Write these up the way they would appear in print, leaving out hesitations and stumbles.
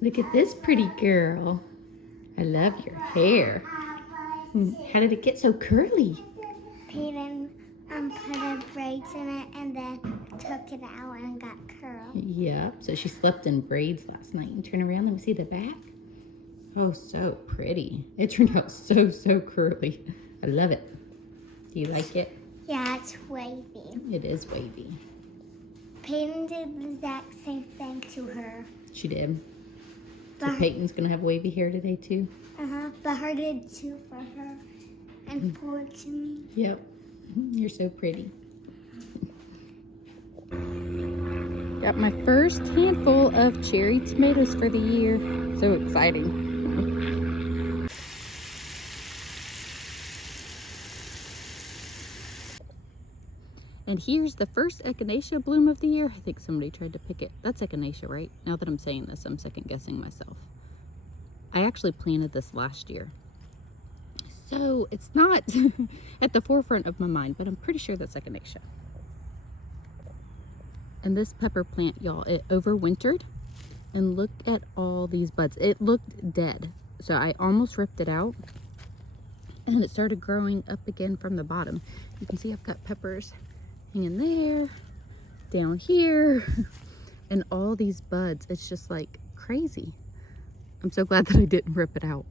Look at this pretty girl. I love your hair. How did it get so curly? Payton put a braids in it and then took it out and got curls. Yep, so she slept in braids last night. And turn around, let me see the back. Oh, so pretty. It turned out so curly. I love it. Do you like it? Yeah, it's wavy. It is wavy. Payton did the exact same thing to her. She did. So But, Peyton's gonna have wavy hair today too? but her did too for her and pulled it to me. Yep. You're so pretty. Got my first handful of cherry tomatoes for the year. So exciting. And here's the first echinacea bloom of the year. I think somebody tried to pick it. That's echinacea, right? Now that I'm saying this, I'm second guessing myself. I actually planted this last year. So it's not at the forefront of my mind, but I'm pretty sure that's echinacea. And this pepper plant, y'all, it overwintered. And look at all these buds. It looked dead. So I almost ripped it out. And it started growing up again from the bottom. You can see I've got peppers hanging there, down here, and all these buds. It's just like crazy. I'm so glad that I didn't rip it out.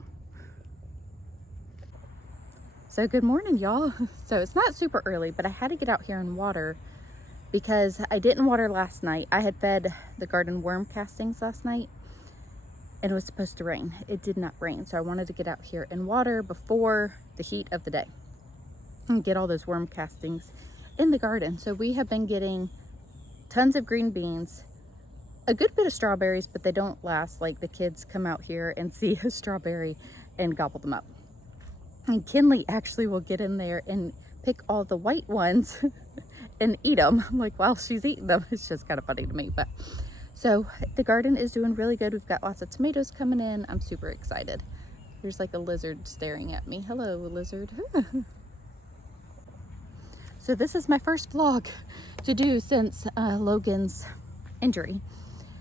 So good morning, y'all. So it's not super early, but I had to get out here and water because I didn't water last night. I had fed the garden worm castings last night and it was supposed to rain. It did not rain, so I wanted to get out here and water before the heat of the day and get all those worm castings in the garden. So we have been getting tons of green beans, a good bit of strawberries, but they don't last. Like the kids come out here and see a strawberry and gobble them up. And Kinley actually will get in there and pick all the white ones and eat them, like while she's eating them. It's just kind of funny to me. But so the garden is doing really good. We've got lots of tomatoes coming in. I'm super excited. There's like a lizard staring at me. Hello, lizard. So this is my first vlog to do since Logan's injury.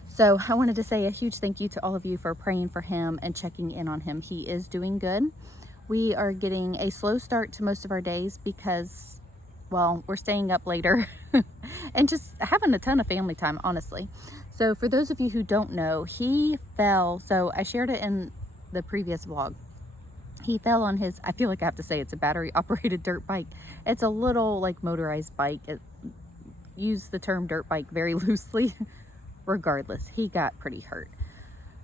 So I wanted to say a huge thank you to all of you for praying for him and checking in on him. He is doing good. We are getting a slow start to most of our days because, well, we're staying up later and just having a ton of family time, honestly. So for those of you who don't know, he fell. So I shared it in the previous vlog. He fell on his, I feel like I have to say it's a battery operated dirt bike. It's a little like motorized bike. Use the term dirt bike very loosely. Regardless, he got pretty hurt.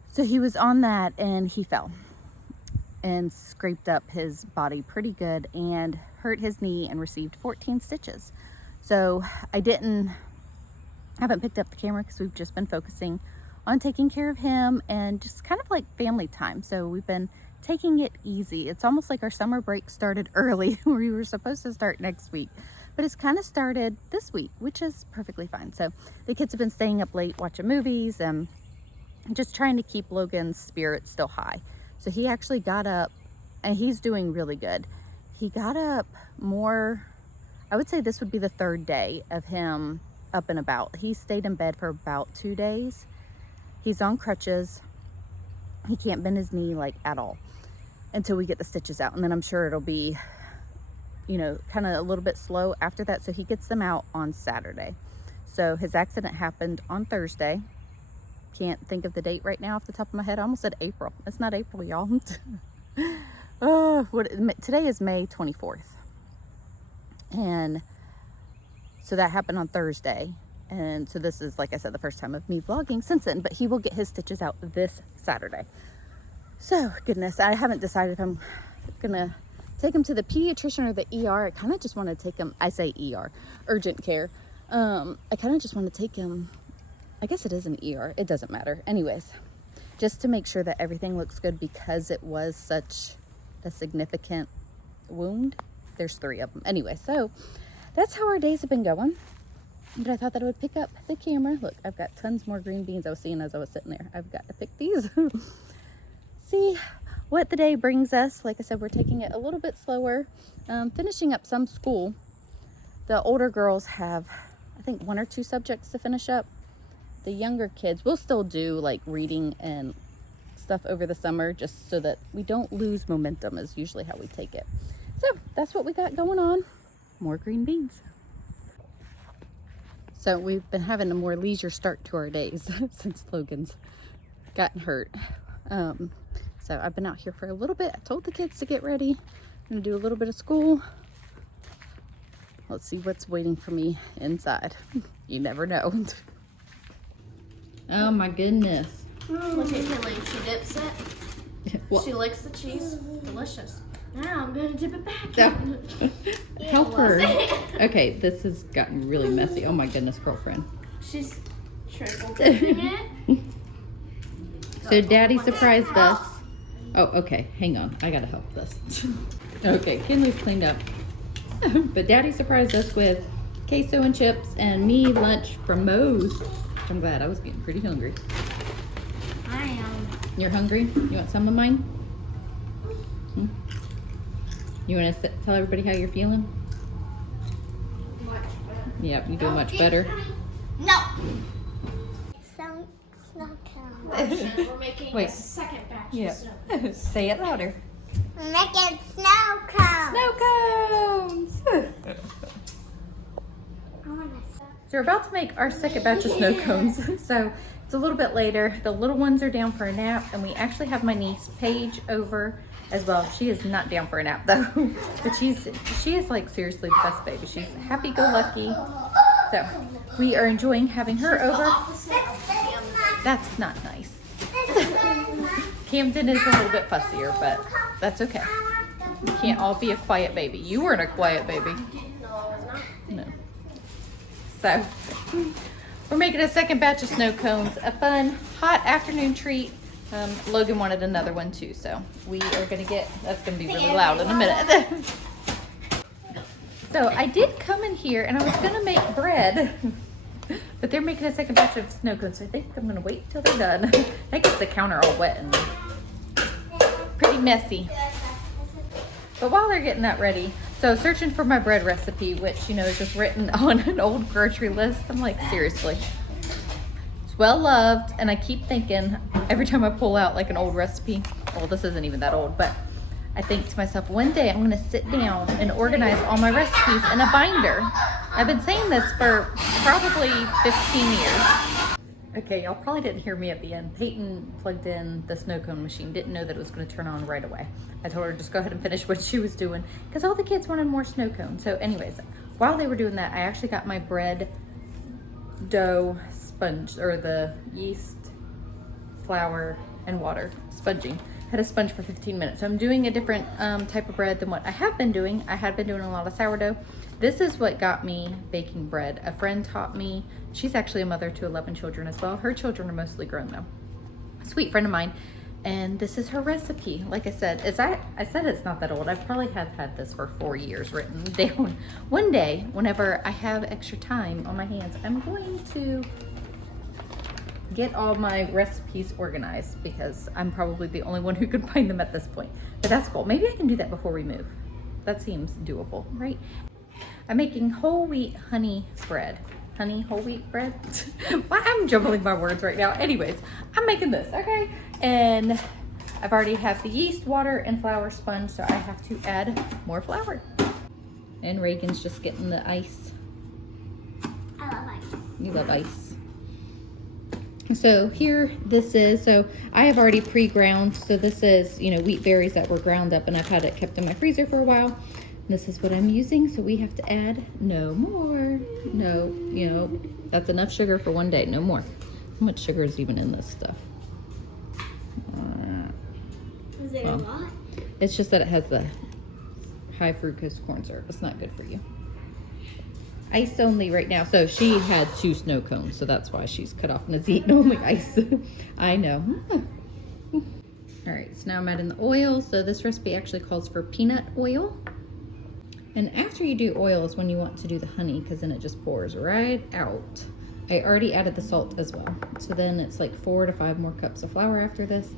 So he was on that and he fell and scraped up his body pretty good and hurt his knee and received 14 stitches. So I haven't picked up the camera because we've just been focusing on taking care of him and just kind of like family time. So we've been taking it easy. It's almost like our summer break started early. We were supposed to start next week, but it's kind of started this week, which is perfectly fine. So the kids have been staying up late watching movies and just trying to keep Logan's spirits still high. So he actually got up and he's doing really good. He got up more, I would say this would be the third day of him up and about. He stayed in bed for about 2 days. He's on crutches. He can't bend his knee like at all until we get the stitches out. And then I'm sure it'll be, you know, kind of a little bit slow after that. So he gets them out on Saturday. So his accident happened on Thursday. Can't think of the date right now off the top of my head. I almost said April. It's not April, y'all. Today is May 24th. And so that happened on Thursday. And so this is, like I said, the first time of me vlogging since then, but he will get his stitches out this Saturday. So goodness, I haven't decided if I'm gonna take him to the pediatrician or the ER. I kind of just want to take him, I say ER, urgent care. I kind of just want to take him, I guess it is an ER. It doesn't matter. Anyways, just to make sure that everything looks good because it was such a significant wound. There's 3 of them. Anyway, so that's how our days have been going. But I thought that I would pick up the camera. Look, I've got tons more green beans I was seeing as I was sitting there. I've got to pick these. See what the day brings us. Like I said, we're taking it a little bit slower. Finishing up some school. The older girls have, I think, 1 or 2 subjects to finish up. The younger kids will still do like reading and stuff over the summer just so that we don't lose momentum is usually how we take it. So that's what we got going on. More green beans. So we've been having a more leisure start to our days since Logan's gotten hurt. So I've been out here for a little bit. I told the kids to get ready. I'm gonna do a little bit of school. Let's see what's waiting for me inside. You never know. Oh my goodness. Look at Kinley, she dips it. Well, She licks the cheese. Delicious. Now I'm gonna dip it back. so, help her. Okay, this has gotten really messy. Oh my goodness, girlfriend. She's triple dipping it. So Daddy surprised us. Oh, okay, hang on. I gotta help this. Okay, Kinley's cleaned up. But Daddy surprised us with queso and chips and me lunch from Moe's. I'm glad. I was getting pretty hungry. I am. You're hungry? You want some of mine? Hmm? You want to tell everybody how you're feeling? Much better. Yep, you do much better. No! Snow cone. We're making Wait. a second batch Yeah. of snow. Say it louder. We're making snow cones. Snow cones! So we're about to make our second batch of snow cones. So it's a little bit later. The little ones are down for a nap, and we actually have my niece Paige over as well. She is not down for a nap though, but she is like seriously the best baby. She's happy-go-lucky. So we are enjoying having her over. That's not nice. Camden is a little bit fussier, but that's okay. You can't all be a quiet baby. You weren't a quiet baby. No. So we're making a second batch of snow cones, a fun hot afternoon treat. Logan wanted another one too, so we are gonna that's gonna be really loud in a minute. So I did come in here and I was gonna make bread, but they're making a second batch of snow cones, so I think I'm gonna wait till they're done. That gets the counter all wet and pretty messy. But while they're getting that ready, so searching for my bread recipe, which, you know, is just written on an old grocery list. I'm like, seriously. It's well loved, and I keep thinking every time I pull out like an old recipe, well, this isn't even that old, but I think to myself, one day I'm gonna sit down and organize all my recipes in a binder. I've been saying this for probably 15 years. Okay, y'all probably didn't hear me at the end. Payton plugged in the snow cone machine, didn't know that it was gonna turn on right away. I told her to just go ahead and finish what she was doing because all the kids wanted more snow cones. So anyways, while they were doing that, I actually got my bread dough sponge, or the yeast, flour, and water sponging. Had a sponge for 15 minutes. So I'm doing a different type of bread than what I have been doing. I had been doing a lot of sourdough. This is what got me baking bread. A friend taught me. She's actually a mother to 11 children as well. Her children are mostly grown though. A sweet friend of mine. And this is her recipe. Like I said, I said it's not that old. I probably have had this for 4 years written down. One day, whenever I have extra time on my hands, I'm going to get all my recipes organized because I'm probably the only one who can find them at this point. But that's cool. Maybe I can do that before we move. That seems doable, right? I'm making whole wheat honey bread. Honey whole wheat bread. I'm jumbling my words right now. Anyways, I'm making this, okay? And I've already have the yeast, water, and flour sponge, so I have to add more flour. And Reagan's just getting the ice. I love ice. You love ice. So here this is, so I have already pre-ground. So this is, you know, wheat berries that were ground up and I've had it kept in my freezer for a while. This is what I'm using, so we have to add no more. No, you know, that's enough sugar for one day, no more. How much sugar is even in this stuff? Is it a lot? It's just that it has the high fructose corn syrup. It's not good for you. Ice only right now. So she had 2 snow cones, so that's why she's cut off and is eating only ice. I know. All right, so now I'm adding the oil. So this recipe actually calls for peanut oil. And after you do oil is when you want to do the honey, because then it just pours right out. I already added the salt as well. So then it's like 4 to 5 more cups of flour after this.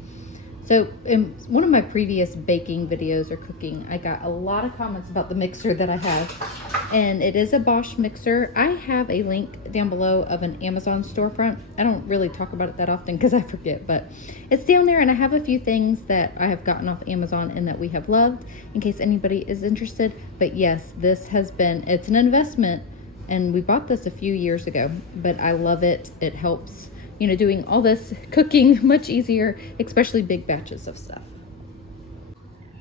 So in one of my previous baking videos or cooking, I got a lot of comments about the mixer that I have. and it is a Bosch mixer. I have a link down below of an Amazon storefront. I don't really talk about it that often because I forget, but it's down there, and I have a few things that I have gotten off Amazon and that we have loved in case anybody is interested. But yes, this has been, it's an investment, and we bought this a few years ago, but I love it. It helps, you know, doing all this cooking much easier, especially big batches of stuff.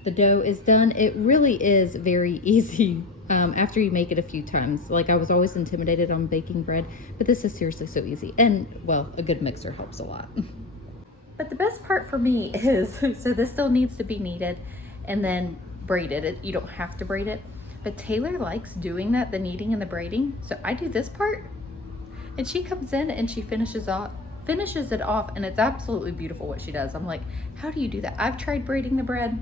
The dough is done. It really is very easy after you make it a few times. Like, I was always intimidated on baking bread, but this is seriously so easy. And, well, a good mixer helps a lot. But the best part for me is, so this still needs to be kneaded and then braided. You don't have to braid it, but Taylor likes doing that, the kneading and the braiding. So I do this part, and she comes in and she finishes it off, and it's absolutely beautiful what she does. I'm like, how do you do that? I've tried braiding the bread,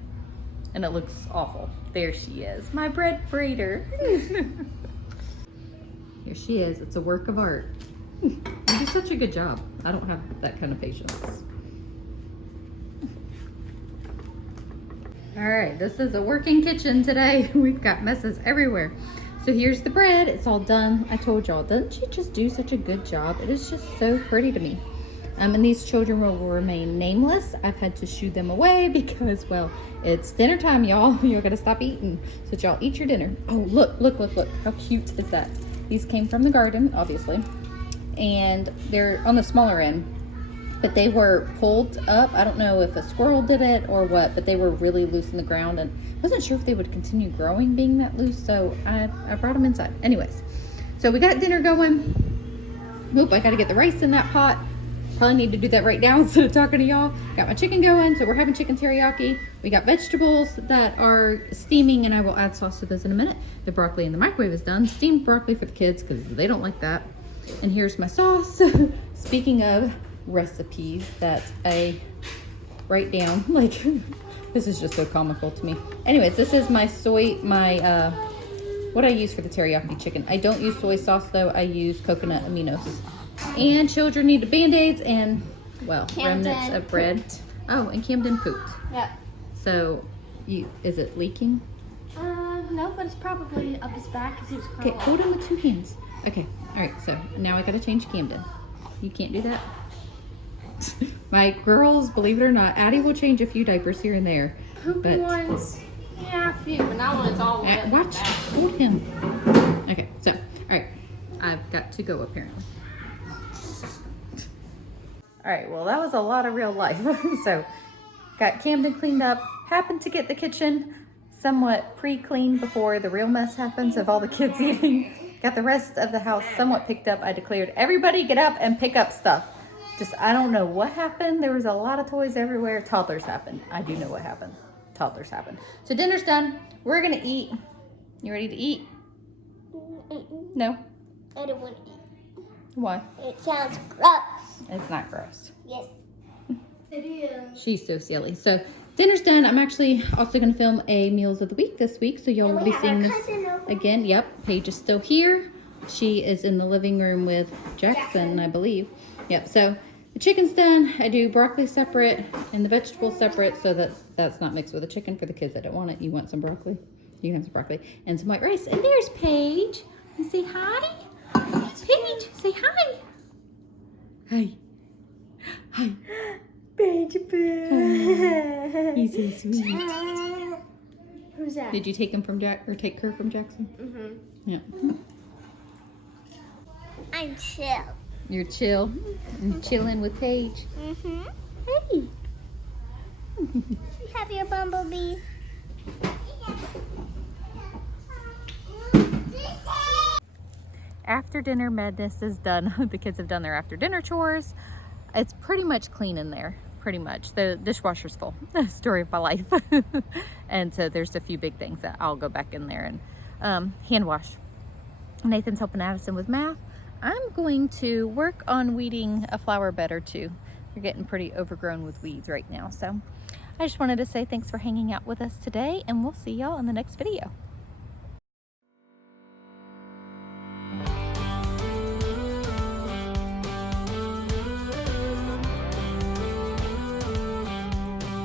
and it looks awful. There she is, my bread braider. Here she is. It's a work of art. You do such a good job. I don't have that kind of patience. All right, this is a working kitchen today. We've got messes everywhere. So here's the bread. It's all done. I told y'all, doesn't she just do such a good job? It is just so pretty to me. And these children will remain nameless. I've had to shoo them away because, well, it's dinner time, y'all. You're gonna stop eating. So y'all eat your dinner. Oh, look. How cute is that? These came from the garden, obviously. And they're on the smaller end, but they were pulled up. I don't know if a squirrel did it or what, but they were really loose in the ground, and I wasn't sure if they would continue growing being that loose, so I brought them inside. Anyways, so we got dinner going. Oop, I gotta get the rice in that pot. Probably need to do that right now instead of talking to y'all. Got my chicken going, so we're having chicken teriyaki. We got vegetables that are steaming, and I will add sauce to those in a minute. The broccoli in the microwave is done. Steamed broccoli for the kids because they don't like that. And here's my sauce. Speaking of recipes that I write down, like, this is just so comical to me. Anyways, this is my what I use for the teriyaki chicken. I don't use soy sauce though. I use coconut aminos. And children need Band-Aids and, well, Camden remnants of bread. Oh, and Camden pooped. Yeah. So, is it leaking? No, but it's probably up his back because he was Okay, curled. hold him with two hands. Okay, all right, so now I gotta change Camden. You can't do that? My girls, believe it or not, Addie will change a few diapers here and there. Poopy ones, yeah, a few, but not when it's all the way up his Watch, back. hold him. Okay, so, all right, I've got to go apparently. All right, well, that was a lot of real life. So, got Camden cleaned up, happened to get the kitchen somewhat pre-cleaned before the real mess happens of all the kids eating. Got the rest of the house somewhat picked up. I declared, everybody get up and pick up stuff. Just, I don't know what happened. There was a lot of toys everywhere. Toddlers happened. I do know what happened. Toddlers happened. So dinner's done. We're gonna eat. You ready to eat? No? I don't want to eat. Why? It sounds gross. It's not gross. Yes. It is. She's so silly. So dinner's done. I'm actually also going to film a Meals of the Week this week. So you'll And we be have seeing our this cousin over. again. Yep. Paige is still here. She is in the living room with Jackson, I believe. Yep. So the chicken's done. I do broccoli separate and the vegetables separate so that that's not mixed with the chicken. For the kids that don't want it, you want some broccoli, you can have some broccoli and some white rice. And there's Paige. You say hi. Paige, say hi. Hi. Hi. Paige. He's so sweet. Who's that? Did you take him from take her from Jackson? Mm-hmm. Yeah. I'm chill. You're chill. I'm chilling with Paige. Mm-hmm. Hey. You have your bumblebee. After dinner madness is done. The kids have done their after dinner chores. It's pretty much clean in there. Pretty much. The dishwasher's full. Story of my life. And so there's a few big things that I'll go back in there and hand wash. Nathan's helping Addison with math. I'm going to work on weeding a flower bed or two. They're getting pretty overgrown with weeds right now. So I just wanted to say thanks for hanging out with us today, and we'll see y'all in the next video.